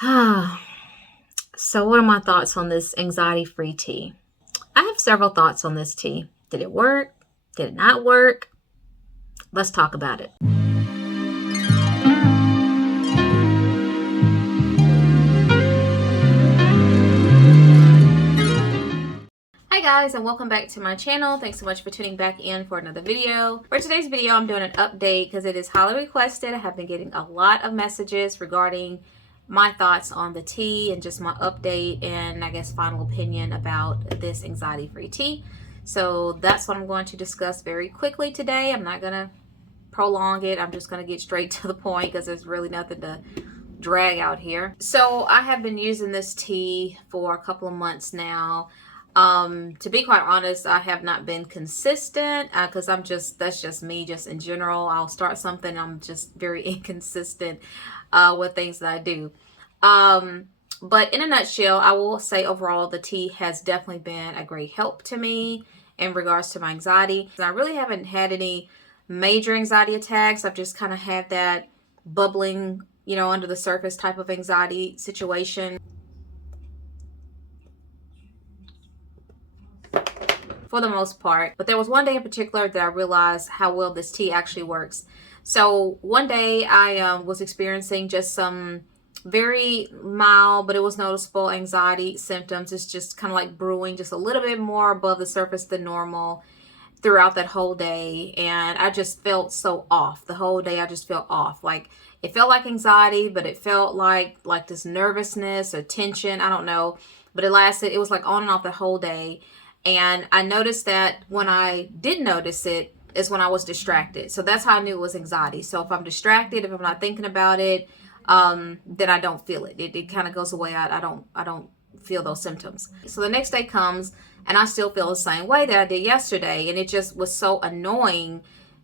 So what are my thoughts on this anxiety-free tea? I have several thoughts on this tea. Did it work? Did it not work? Let's talk about it. Hi guys, and welcome back to my channel. Thanks so much for tuning back in for another video. For today's video, I'm doing an update because it is highly requested. I have been getting a lot of messages regarding my thoughts on the tea and just my update and I guess final opinion about this anxiety-free tea. So that's what I'm going to discuss very quickly today. I'm not going to prolong it. I'm just going to get straight to the point because there's really nothing to drag out here. So I have been using this tea for a couple of months now. To be quite honest, I have not been consistent because that's just me, just in general. I'll start something, I'm just very inconsistent with things that I do. But in a nutshell, I will say overall the tea has definitely been a great help to me in regards to my anxiety. I really haven't had any major anxiety attacks. I've just kind of had that bubbling, under the surface type of anxiety situation. For the most part. But there was one day in particular that I realized how well this tea actually works. So one day I was experiencing just some very mild, but it was noticeable anxiety symptoms. It's just kind of like brewing just a little bit more above the surface than normal throughout that whole day. And I just felt so off. The whole day I just felt off. Like it felt like anxiety, but it felt like this nervousness or tension. I don't know. But it was like on and off the whole day. And I noticed that when I did notice it is when I was distracted. So that's how I knew it was anxiety. So if I'm distracted, if I'm not thinking about it, then I don't feel it. It kind of goes away. I don't feel those symptoms. So the next day comes and I still feel the same way that I did yesterday. And it just was so annoying,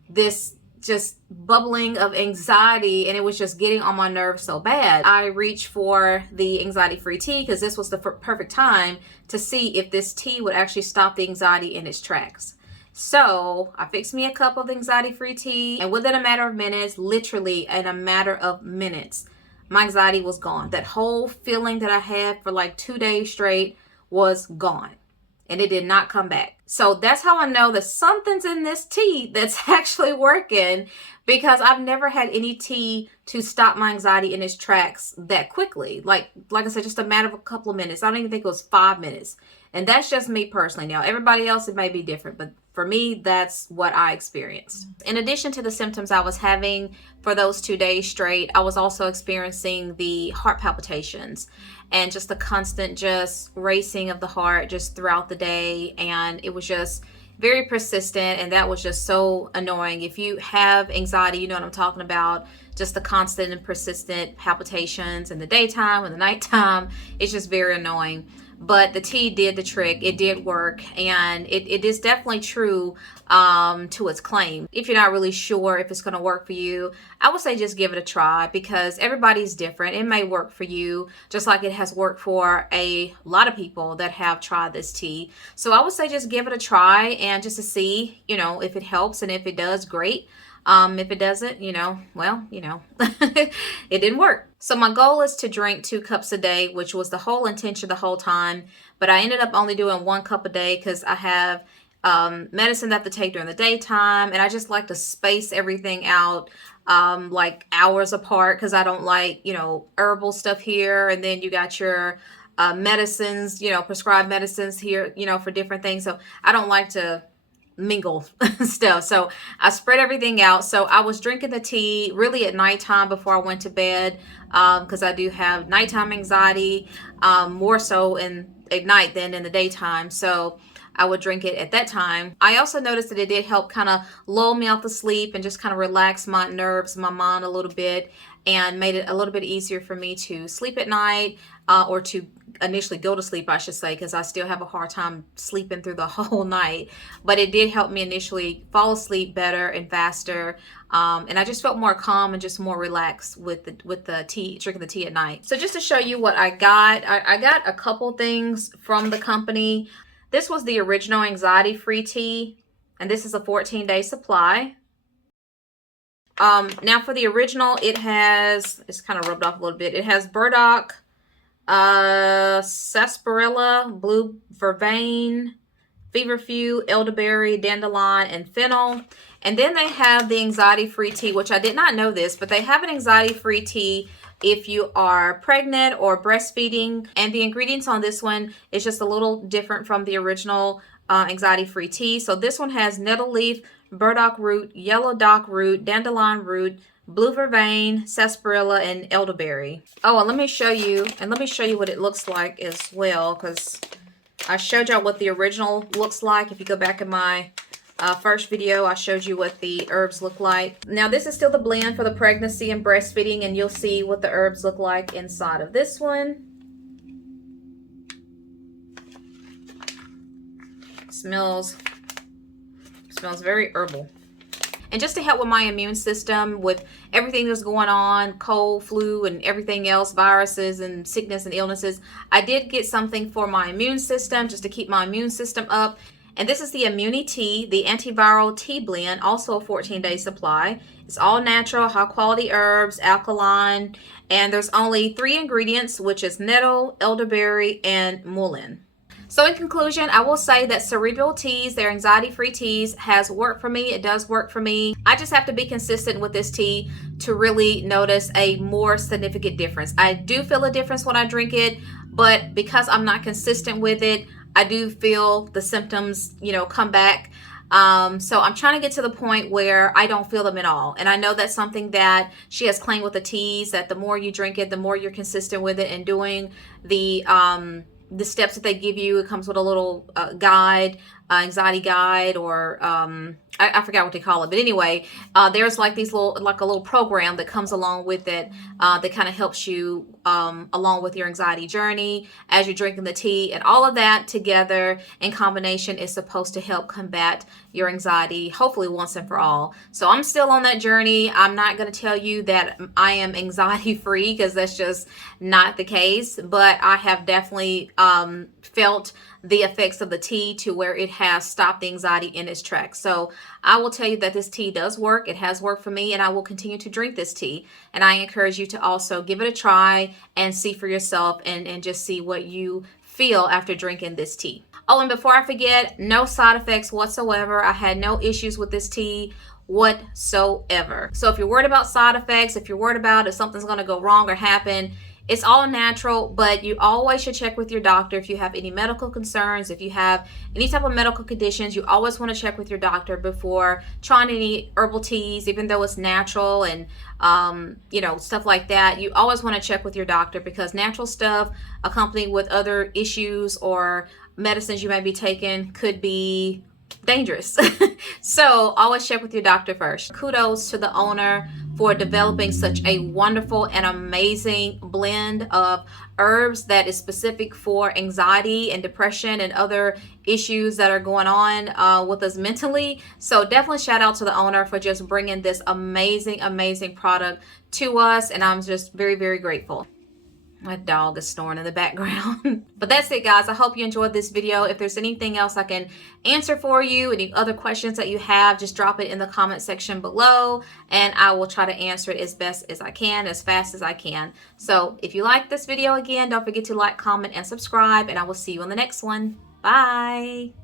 this just bubbling of anxiety, and it was just getting on my nerves so bad. I reached for the anxiety-free tea because this was the perfect time to see if this tea would actually stop the anxiety in its tracks. So I fixed me a cup of anxiety-free tea, and within a matter of minutes, literally in a matter of minutes, my anxiety was gone. That whole feeling that I had for like 2 days straight was gone. And it did not come back. So that's how I know that something's in this tea that's actually working, because I've never had any tea to stop my anxiety in its tracks that quickly. Like I said, just a matter of a couple of minutes. I don't even think it was 5 minutes. And that's just me personally. Now, everybody else, it may be different, but for me, that's what I experienced. In addition to the symptoms I was having for those 2 days straight, I was also experiencing the heart palpitations and just the constant just racing of the heart just throughout the day. And it was just very persistent, and that was just so annoying. If you have anxiety, you know what I'm talking about. Just the constant and persistent palpitations in the daytime and the nighttime. It's just very annoying. But the tea did the trick. It did work, and it is definitely true to its claim. If you're not really sure if it's going to work for you, I would say just give it a try, because everybody's different. It may work for you just like it has worked for a lot of people that have tried this tea. So I would say just give it a try, and just to see, if it helps, and if it does, great. If it doesn't, well, it didn't work. So my goal is to drink 2 cups a day, which was the whole intention the whole time. But I ended up only doing 1 cup a day because I have medicine that I have to take during the daytime. And I just like to space everything out like hours apart, because I don't like, herbal stuff here. And then you got your medicines, prescribed medicines here, for different things. So I don't like to mingle stuff. So I spread everything out. So I was drinking the tea really at nighttime before I went to bed, because I do have nighttime anxiety, more so at night than in the daytime. So I would drink it at that time. I also noticed that it did help kind of lull me off to sleep and just kind of relax my nerves, my mind a little bit, and made it a little bit easier for me to sleep at night, or to initially go to sleep, I should say, because I still have a hard time sleeping through the whole night. But it did help me initially fall asleep better and faster, and I just felt more calm and just more relaxed with the tea, drinking the tea at night. So just to show you what I got, I got a couple things from the company. This was the original anxiety-free tea, and this is a 14-day supply. Now for the original, it's kind of rubbed off a little bit. It has burdock, sarsaparilla, blue vervain, feverfew, elderberry, dandelion, and fennel. And then they have the anxiety-free tea, which I did not know this, but they have an anxiety-free tea if you are pregnant or breastfeeding. And the ingredients on this one is just a little different from the original anxiety-free tea. So this one has nettle leaf, burdock root, yellow dock root, dandelion root, blue vervain, sarsaparilla, and elderberry. Oh, and let me show you what it looks like as well, because I showed y'all what the original looks like. If you go back in my first video, I showed you what the herbs look like. Now, this is still the blend for the pregnancy and breastfeeding, and you'll see what the herbs look like inside of this one. Smells very herbal. And just to help with my immune system, with everything that's going on, cold, flu, and everything else, viruses and sickness and illnesses, I did get something for my immune system, just to keep my immune system up. And this is the omniatea, the antiviral tea blend, also a 14-day supply. It's all natural, high-quality herbs, alkaline, and there's only 3 ingredients, which is nettle, elderberry, and mullein. So in conclusion, I will say that Cerebral teas, their anxiety-free teas, has worked for me. It does work for me. I just have to be consistent with this tea to really notice a more significant difference. I do feel a difference when I drink it, but because I'm not consistent with it, I do feel the symptoms, come back. So I'm trying to get to the point where I don't feel them at all. And I know that's something that she has claimed with the teas, that the more you drink it, the more you're consistent with it and doing the steps that they give you. It comes with a little guide, anxiety guide, or I forgot what they call it, but anyway, there's like a little program that comes along with it that kind of helps you along with your anxiety journey as you're drinking the tea, and all of that together in combination is supposed to help combat your anxiety, hopefully once and for all. So I'm still on that journey. I'm not going to tell you that I am anxiety free, because that's just not the case, but I have definitely felt the effects of the tea to where it has stopped the anxiety in its tracks. So I will tell you that this tea does work. It has worked for me, and I will continue to drink this tea. And I encourage you to also give it a try and see for yourself, and just see what you feel after drinking this tea. Oh, and before I forget, no side effects whatsoever. I had no issues with this tea whatsoever. So if you're worried about side effects, if you're worried about if something's going to go wrong or happen, it's all natural, but you always should check with your doctor if you have any medical concerns. If you have any type of medical conditions, you always want to check with your doctor before trying any herbal teas, even though it's natural and stuff like that. You always want to check with your doctor, because natural stuff accompanied with other issues or medicines you may be taking could be dangerous. So always check with your doctor first. Kudos to the owner for developing such a wonderful and amazing blend of herbs that is specific for anxiety and depression and other issues that are going on with us mentally. So definitely shout out to the owner for just bringing this amazing product to us, and I'm just very, very grateful. My dog is snoring in the background. But that's it, guys. I hope you enjoyed this video. If there's anything else I can answer for you, any other questions that you have, just drop it in the comment section below, and I will try to answer it as best as I can, as fast as I can. So if you like this video, again, don't forget to like, comment, and subscribe, and I will see you on the next one. Bye.